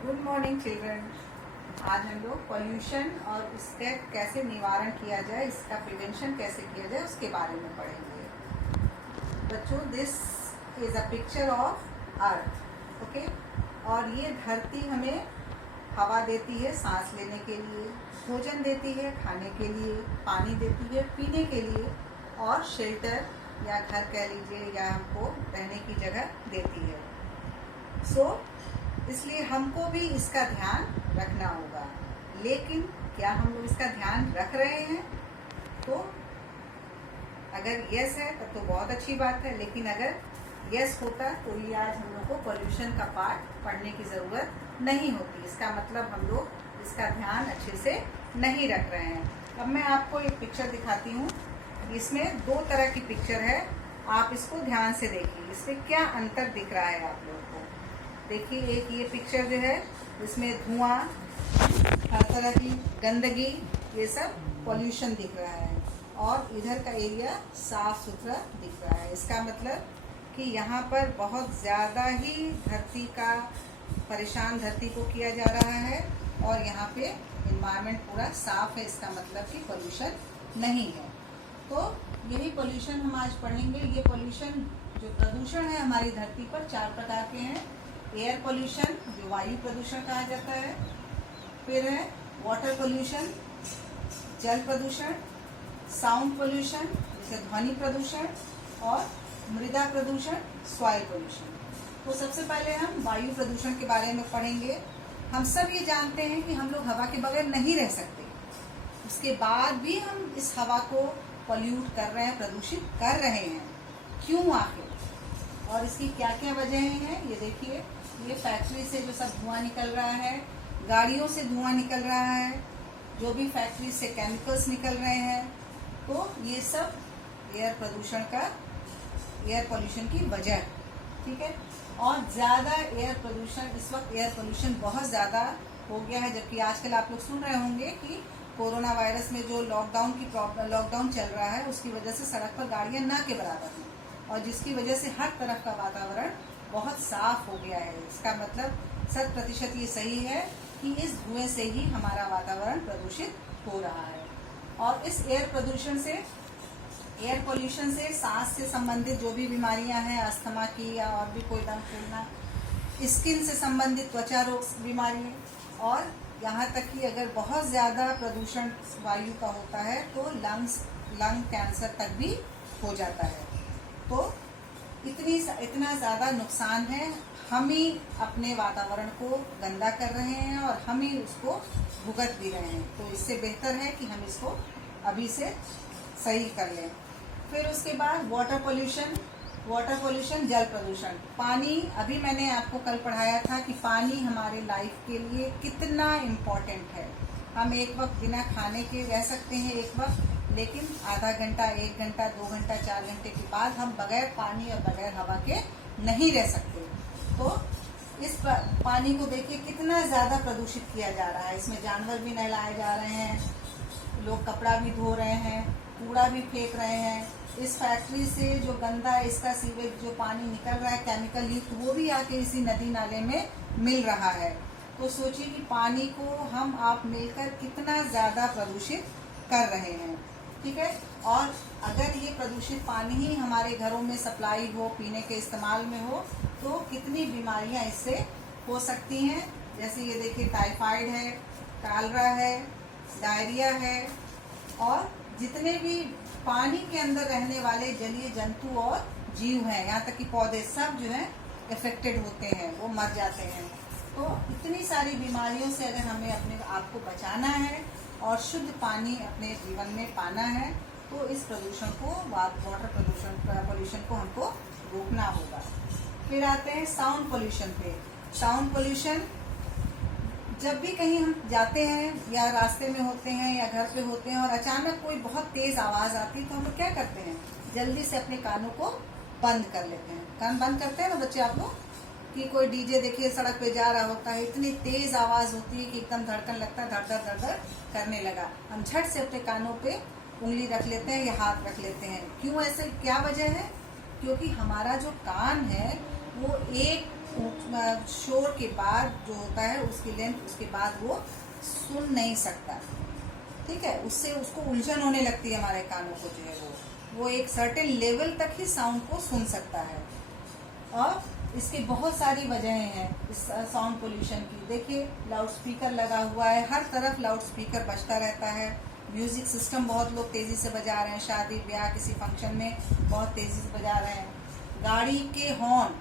Good morning children. आज हम लोग पॉल्यूशन और उसका कैसे निवारण किया जाए, इसका प्रिवेंशन कैसे किया जाए उसके बारे में पढ़ेंगे। बच्चों, this is a picture of earth, okay. और ये धरती हमें हवा देती है सांस लेने के लिए, भोजन देती है खाने के लिए, पानी देती है पीने के लिए, और शेल्टर या घर कह लीजिए या हमको रहने की जगह देती है। इसलिए हमको भी इसका ध्यान रखना होगा। लेकिन क्या हम लोग इसका ध्यान रख रहे हैं? तो अगर यस है तब तो बहुत अच्छी बात है, लेकिन अगर यस होता तो ये आज हम लोग को पोल्यूशन का पार्ट पढ़ने की ज़रूरत नहीं होती। इसका मतलब हम लोग इसका ध्यान अच्छे से नहीं रख रहे हैं। अब मैं आपको एक पिक्चर दिखाती हूँ। इसमें दो तरह की पिक्चर है, आप इसको ध्यान से देखिए। इसमें क्या अंतर दिख रहा है आप लोगों को? देखिए, एक ये पिक्चर जो है इसमें धुआं, हर तरह की गंदगी, ये सब पॉल्यूशन दिख रहा है, और इधर का एरिया साफ सुथरा दिख रहा है। इसका मतलब कि यहाँ पर बहुत ज़्यादा ही धरती का परेशान धरती को किया जा रहा है, और यहाँ पे इन्वायरमेंट पूरा साफ है। इसका मतलब कि पॉल्यूशन नहीं है। तो यही पॉल्यूशन हम आज पढ़ेंगे। ये पॉल्यूशन जो प्रदूषण है हमारी धरती पर 4 प्रकार के हैं। एयर पोल्यूशन, जो वायु प्रदूषण कहा जाता है, फिर है वाटर पोल्यूशन, जल प्रदूषण, साउंड पोल्यूशन जैसे ध्वनि प्रदूषण, और मृदा प्रदूषण, सॉइल पोल्यूशन। तो सबसे पहले हम वायु प्रदूषण के बारे में पढ़ेंगे। हम सब ये जानते हैं कि हम लोग हवा के बगैर नहीं रह सकते, उसके बाद भी हम इस हवा को पॉल्यूट कर रहे हैं, प्रदूषित कर रहे हैं। क्यों आखिर, और इसकी क्या क्या वजहें हैं? ये देखिए, ये फैक्ट्री से जो सब धुआं निकल रहा है, गाड़ियों से धुआं निकल रहा है, जो भी फैक्ट्री से केमिकल्स निकल रहे हैं, तो ये सब एयर प्रदूषण का, एयर पोल्यूशन की वजह, ठीक है। और ज़्यादा एयर प्रदूषण, इस वक्त एयर पोल्यूशन बहुत ज़्यादा हो गया है। जबकि आजकल आप लोग सुन रहे होंगे कि कोरोना वायरस में जो लॉकडाउन चल रहा है, उसकी वजह से सड़क पर गाड़ियाँ ना के बराबर हैं, और जिसकी वजह से हर तरफ का वातावरण बहुत साफ हो गया है। इसका मतलब 100% ये सही है कि इस धुएं से ही हमारा वातावरण प्रदूषित हो रहा है। और इस एयर पोल्यूशन से सांस से संबंधित जो भी बीमारियां हैं, अस्थमा की या और भी कोई दम फूलना, स्किन से संबंधित त्वचा रोग बीमारी, और यहाँ तक कि अगर बहुत ज़्यादा प्रदूषण वायु का होता है तो लंग कैंसर तक भी हो जाता है। तो इतना ज़्यादा नुकसान है। हम ही अपने वातावरण को गंदा कर रहे हैं और हम ही उसको भुगत भी रहे हैं। तो इससे बेहतर है कि हम इसको अभी से सही कर लें। फिर उसके बाद वाटर पोल्यूशन, जल प्रदूषण। पानी, अभी मैंने आपको कल पढ़ाया था कि पानी हमारे लाइफ के लिए कितना इम्पोर्टेंट है। हम एक वक्त बिना खाने के रह सकते हैं एक वक्त, लेकिन आधा घंटा, 1 घंटा, 2 घंटा, 4 घंटे के बाद हम बगैर पानी और बगैर हवा के नहीं रह सकते। तो इस पानी को देखिए कितना ज़्यादा प्रदूषित किया जा रहा है। इसमें जानवर भी नहलाए जा रहे हैं, लोग कपड़ा भी धो रहे हैं, कूड़ा भी फेंक रहे हैं। इस फैक्ट्री से जो गंदा इसका सीवेज जो पानी निकल रहा है केमिकल युक्त, वो भी आके इसी नदी नाले में मिल रहा है। तो सोचिए कि पानी को हम आप मिलकर कितना ज़्यादा प्रदूषित कर रहे हैं, ठीक है। और अगर ये प्रदूषित पानी ही हमारे घरों में सप्लाई हो, पीने के इस्तेमाल में हो, तो कितनी बीमारियां इससे हो सकती हैं। जैसे ये देखिए, टाइफाइड है, कालरा है, डायरिया है, और जितने भी पानी के अंदर रहने वाले जलीय जंतु और जीव हैं, यहाँ तक कि पौधे, सब जो हैं इफेक्टेड होते हैं, वो मर जाते हैं। तो इतनी सारी बीमारियों से अगर हमें अपने आप को बचाना है और शुद्ध पानी अपने जीवन में पाना है, तो इस प्रदूषण को, वाटर पोल्यूशन को हमको रोकना होगा। फिर आते हैं साउंड पोल्यूशन पे। साउंड पोल्यूशन, जब भी कहीं हम जाते हैं या रास्ते में होते हैं या घर पे होते हैं और अचानक कोई बहुत तेज़ आवाज़ आती है, तो हम लोग क्या करते हैं? जल्दी से अपने कानों को बंद कर लेते हैं। कान बंद करते हैं ना बच्चे आप लोग? कि कोई डीजे देखिए सड़क पे जा रहा होता है, इतनी तेज़ आवाज़ होती है कि एकदम धड़कन लगता है, धड़ धड़ धड़ करने लगा, हम झट से अपने कानों पे उंगली रख लेते हैं या हाथ रख लेते हैं। क्यों ऐसे, क्या वजह है? क्योंकि हमारा जो कान है वो एक शोर के बाद जो होता है उसकी लेंथ, उसके बाद वो सुन नहीं सकता, ठीक है। उससे उसको उलझन होने लगती है हमारे कानों को, जो है वो एक सर्टेन लेवल तक ही साउंड को सुन सकता है। और इसकी बहुत सारी वजहें हैं इस साउंड पोल्यूशन की। देखिए, लाउड स्पीकर लगा हुआ है, हर तरफ लाउड स्पीकर बजता रहता है। म्यूजिक सिस्टम बहुत लोग तेज़ी से बजा रहे हैं, शादी ब्याह किसी फंक्शन में बहुत तेज़ी से बजा रहे हैं। गाड़ी के हॉर्न,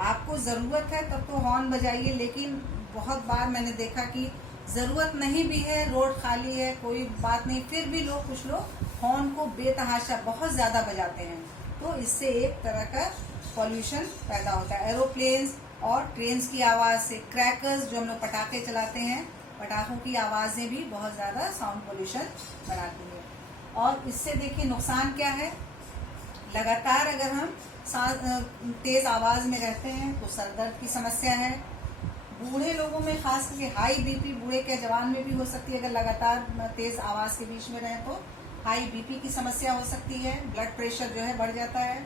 आपको ज़रूरत है तब तो हॉर्न बजाइए, लेकिन बहुत बार मैंने देखा कि ज़रूरत नहीं भी है, रोड खाली है, कोई बात नहीं, फिर भी लोग, कुछ लोग हॉर्न को बेतहाशा बहुत ज़्यादा बजाते हैं। तो इससे एक तरह का पॉल्यूशन पैदा होता है। एरोप्लेन्स और ट्रेन्स की आवाज़ से, क्रैकर्स जो हम लोग पटाखे चलाते हैं, पटाखों की आवाज़ें भी बहुत ज़्यादा साउंड पोल्यूशन बनाती है। और इससे देखिए नुकसान क्या है, लगातार अगर हम तेज़ आवाज़ में रहते हैं तो सर दर्द की समस्या है। बूढ़े लोगों में खास करके हाई बीपी, बूढ़े के जवान में भी हो सकती है, अगर लगातार तेज़ आवाज़ के बीच में रहें तो हाई बीपी की समस्या हो सकती है। ब्लड प्रेशर जो है बढ़ जाता है।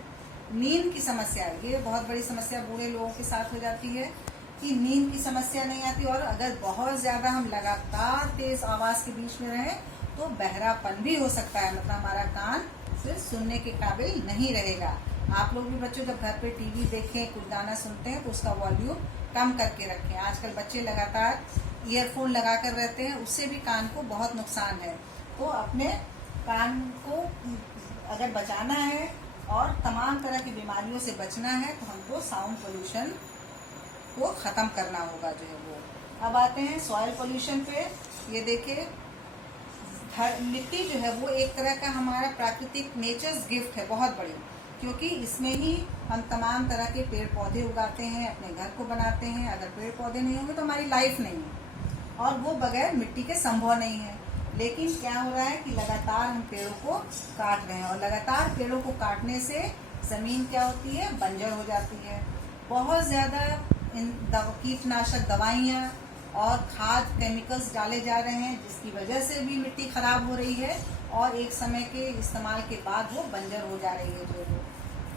नींद की समस्या, ये बहुत बड़ी समस्या बूढ़े लोगों के साथ हो जाती है कि नींद की समस्या नहीं आती। और अगर बहुत ज़्यादा हम लगातार तेज़ आवाज़ के बीच में रहें तो बहरापन भी हो सकता है, मतलब हमारा कान फिर सुनने के काबिल नहीं रहेगा। आप लोग भी बच्चों जब घर पे टीवी देखें, कुछ गाना सुनते हैं तो उसका वॉल्यूम कम करके रखें। आजकल बच्चे लगातार ईयरफोन लगा कर रहते हैं, उससे भी कान को बहुत नुकसान है। तो अपने कान को अगर बचाना है और तमाम तरह की बीमारियों से बचना है तो हमको साउंड पोल्यूशन को ख़त्म करना होगा, जो है वो। अब आते हैं सॉइल पोल्यूशन पे। ये देखिए, मिट्टी जो है वो एक तरह का हमारा प्राकृतिक नेचर्स गिफ्ट है, बहुत बड़ी, क्योंकि इसमें ही हम तमाम तरह के पेड़ पौधे उगाते हैं, अपने घर को बनाते हैं। अगर पेड़ पौधे नहीं होंगे तो हमारी लाइफ नहीं है, और वो बगैर मिट्टी के संभव नहीं है। लेकिन क्या हो रहा है कि लगातार हम पेड़ों को काट रहे हैं, और लगातार पेड़ों को काटने से ज़मीन क्या होती है, बंजर हो जाती है। बहुत ज़्यादा कीटनाशक दवाइयाँ और खाद केमिकल्स डाले जा रहे हैं, जिसकी वजह से भी मिट्टी ख़राब हो रही है, और एक समय के इस्तेमाल के बाद वो बंजर हो जा रही है। जो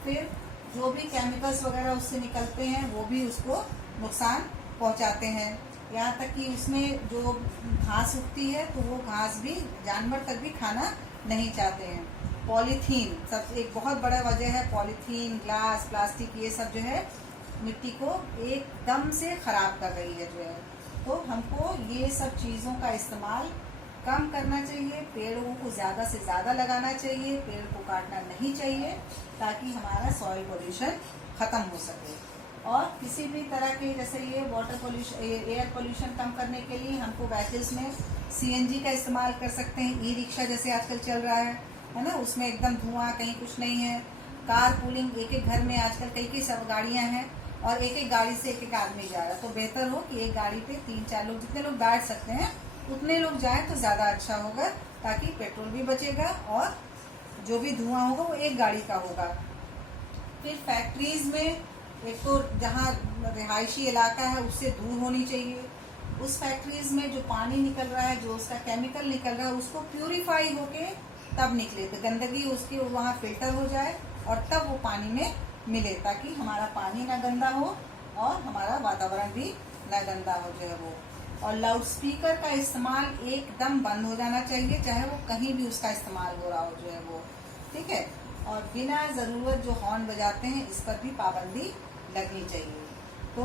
फिर जो भी केमिकल्स वगैरह उससे निकलते हैं वो भी उसको नुकसान पहुंचाते हैं। यहाँ तक कि उसमें जो घास उगती है तो वो घास भी जानवर तक भी खाना नहीं चाहते हैं। पॉलीथीन सब एक बहुत बड़ा वजह है। पॉलीथीन, ग्लास, प्लास्टिक, ये सब जो है मिट्टी को एकदम से ख़राब कर रही है, जो है। तो हमको ये सब चीज़ों का इस्तेमाल कम करना चाहिए, पेड़ों को ज़्यादा से ज़्यादा लगाना चाहिए, पेड़ को काटना नहीं चाहिए, ताकि हमारा सॉइल पोल्यूशन ख़त्म हो सके। और किसी भी तरह के, जैसे ये वाटर पोल्यूशन, एयर पोल्यूशन कम करने के लिए हमको व्हीकल्स में सीएनजी का इस्तेमाल कर सकते हैं। ई रिक्शा जैसे आजकल चल रहा है ना, उसमें एकदम धुआं, कहीं कुछ नहीं है। कार पूलिंग, एक एक घर में आजकल कई सब गाड़ियाँ हैं, और एक एक गाड़ी से एक एक आदमी जा रहा है। तो बेहतर हो कि एक गाड़ी पे 3-4 लोग, जितने लोग बैठ सकते हैं उतने लोग जाएं तो ज़्यादा अच्छा होगा, ताकि पेट्रोल भी बचेगा और जो भी धुआं होगा वो एक गाड़ी का होगा। फिर फैक्ट्रीज़ में, एक तो जहाँ रिहायशी इलाका है उससे दूर होनी चाहिए। उस फैक्ट्रीज़ में जो पानी निकल रहा है, जो उसका केमिकल निकल रहा है, उसको प्यूरिफाई होके तब निकले, तो गंदगी उसकी वहाँ फिल्टर हो जाए और तब वो पानी में मिले, ताकि हमारा पानी ना गंदा हो और हमारा वातावरण भी ना गंदा हो, जो है वो। और लाउड स्पीकर का इस्तेमाल एकदम बंद हो जाना चाहिए, चाहे वो कहीं भी उसका इस्तेमाल हो रहा हो, जो है वो, ठीक है। और बिना ज़रूरत जो हॉर्न बजाते हैं, इस पर भी पाबंदी लगनी चाहिए। तो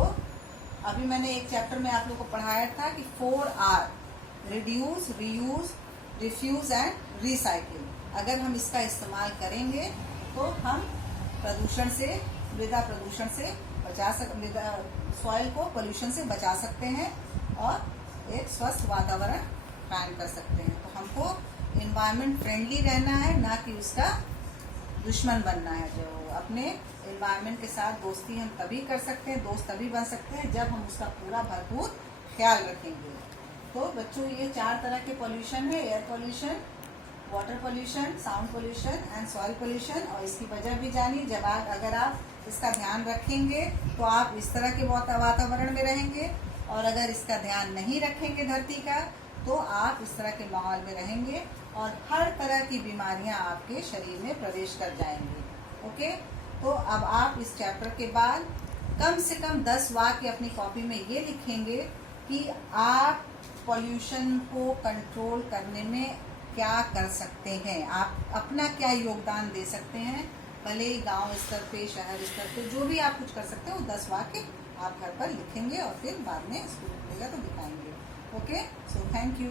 अभी मैंने एक चैप्टर में आप लोगों को पढ़ाया था कि 4R, reduce, reuse, refuse and recycle. अगर हम इसका इस्तेमाल करेंगे तो हम प्रदूषण से, मृदा प्रदूषण से बचा सॉइल को पोल्यूशन से बचा सकते हैं और एक स्वस्थ वातावरण कायम कर सकते हैं। तो हमको इन्वायरमेंट फ्रेंडली रहना है, ना कि उसका दुश्मन बनना है। जो अपने इन्वायरमेंट के साथ दोस्ती हम तभी कर सकते हैं, दोस्त तभी बन सकते हैं जब हम उसका पूरा भरपूर ख्याल रखेंगे। तो बच्चों, ये 4 तरह के पोल्यूशन है: air pollution, water pollution, sound pollution and soil pollution. और इसकी वजह भी जानी, जब अगर आप इसका ध्यान रखेंगे तो आप इस तरह के वातावरण में रहेंगे, और अगर इसका ध्यान नहीं रखेंगे धरती का, तो आप इस तरह के माहौल में रहेंगे और हर तरह की बीमारियां आपके शरीर में प्रवेश कर जाएंगी। ओके, तो अब आप इस चैप्टर के बाद कम से कम 10 वाक्य अपनी कॉपी में ये लिखेंगे कि आप पॉल्यूशन को कंट्रोल करने में क्या कर सकते हैं, आप अपना क्या योगदान दे सकते हैं। भले ही गांव स्तर पे, शहर स्तर पे, जो भी आप कुछ कर सकते हो 10 वाक्य आप घर पर लिखेंगे और फिर बाद में स्कूल खुलेगा तो दिखाएंगे। Okay, so thank you.